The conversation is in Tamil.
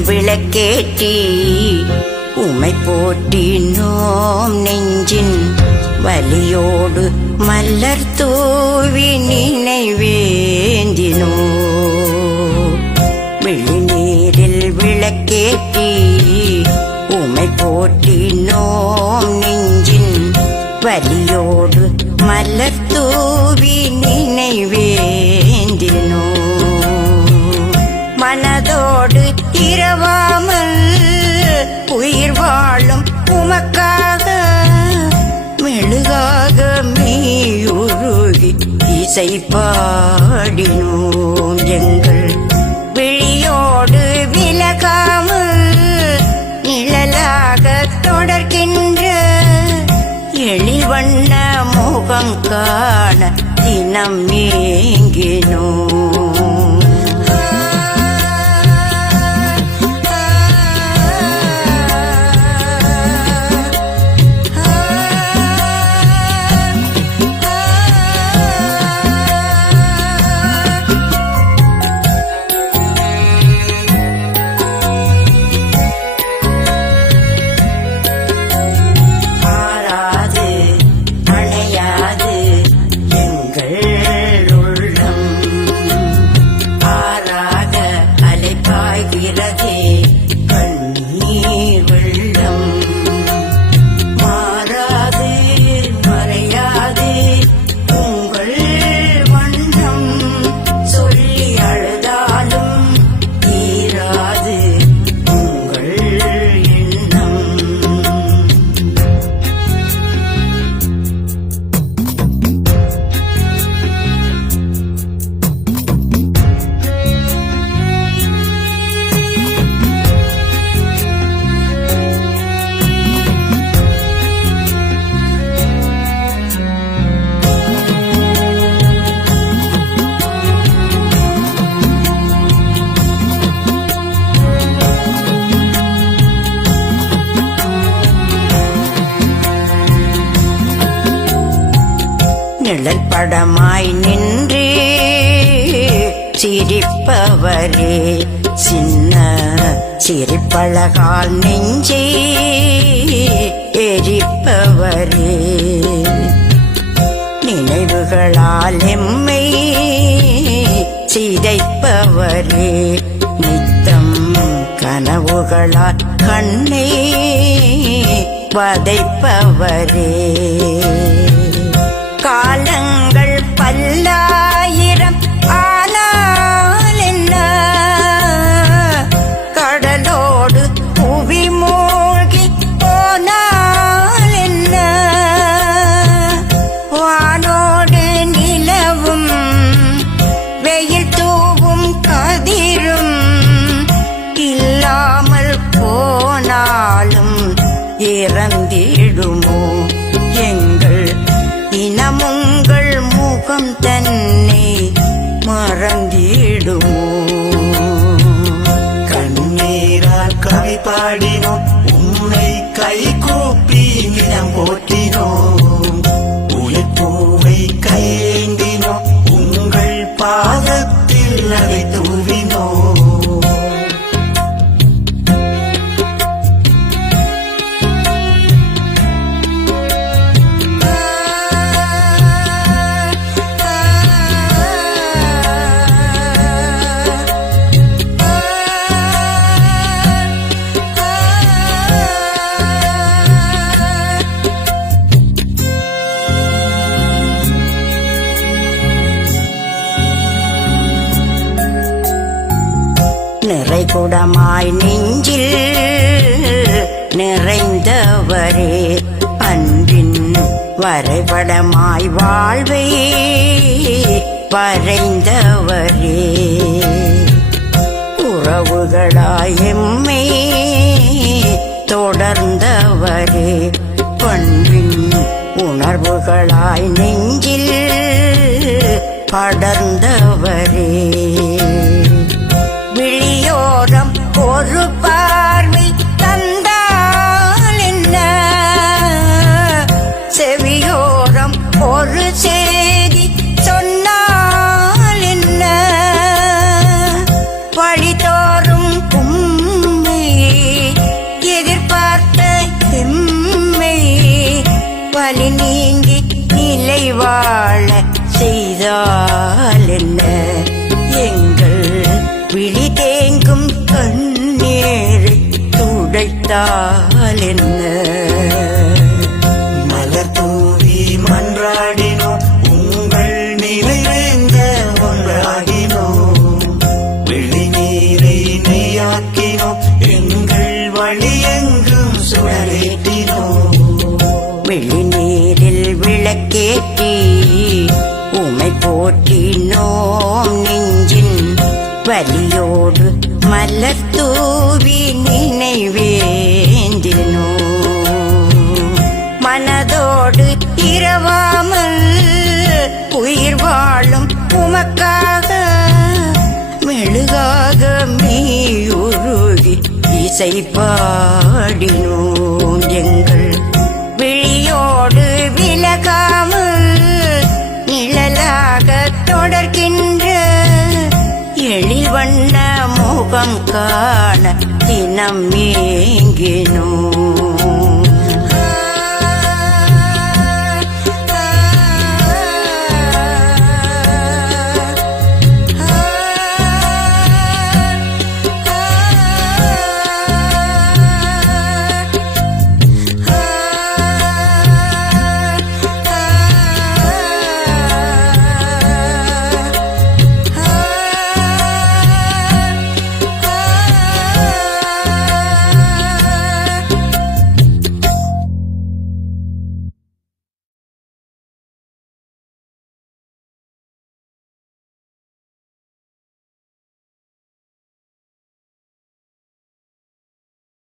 விளக்கேற்றி உமை போற்றினோம் நெஞ்சின் வலியோடு மலர் தூவி நினைவேந்தினோ விழி உயிர் வாழும் உமக்காக மெழுகாக மீயுருகி இசை பாடினோம் எங்கள் விழியோடு விலகாமல் நிழலாக தொடர்கின்ற எளிவண்ண முகம் காண தினம் ஏங்கினோம் நிழல் படமாய் நின்று. சிரிப்பவரே சின்ன சிரிப்பழகால் நெஞ்சே எரிப்பவரே. நினைவுகளால் எம்மை சிதைப்பவரே நித்தம் கனவுகளால் கண்ணை வதைப்பவரே. காலங்கள் மறந்திடுமோ கண்ணீரால் கவி பாடினோம் உன்னை கை கூப்பி நிலம் போட்டு நிறைகுடமாய் நெஞ்சில் நிறைந்தவரே அன்பின் வரைபடமாய் வாழ்வை வரைந்தவரே. உறவுகளாய் எம்மை தொடர்ந்தவரே. பண்பின் உணர்வுகளாய் நெஞ்சில் படர்ந்தவரே. ஒரு பார்வை தந்தால் என்ன? செவியோரம் ஒரு செய்தி சொன்னால் என்ன? வழிதோறும் உண்மை எதிர்பார்த்த எம்மை வழி நீங்கி நிலை வாழ செய்தால் என்ன? எங்கள் விழிதே துடைத்தால் என்ன மலர் தூவி மன்றாடினோம் உங்கள் நிறைவேந்த ஒன்றாகினோம் விழிநீரை நெய்யாக்கினோம் எங்கள் வழியெங்கும் சுழலேற்றினோம் வெளிநீரில் விளக்கேற்றி உமை போற்றினோம் நெஞ்சின் வலியோடு மலர்த்து உயிரோடு இரவாமல் உயிர் வாழும் உமக்காக மெழுகாக மீயுருகி இசை பாடினோம் எங்கள் விழியோடு விலகாமல் நிழலாக தொடர்கின்ற எழில் முகம் காண தினம் ஏங்கினோம்.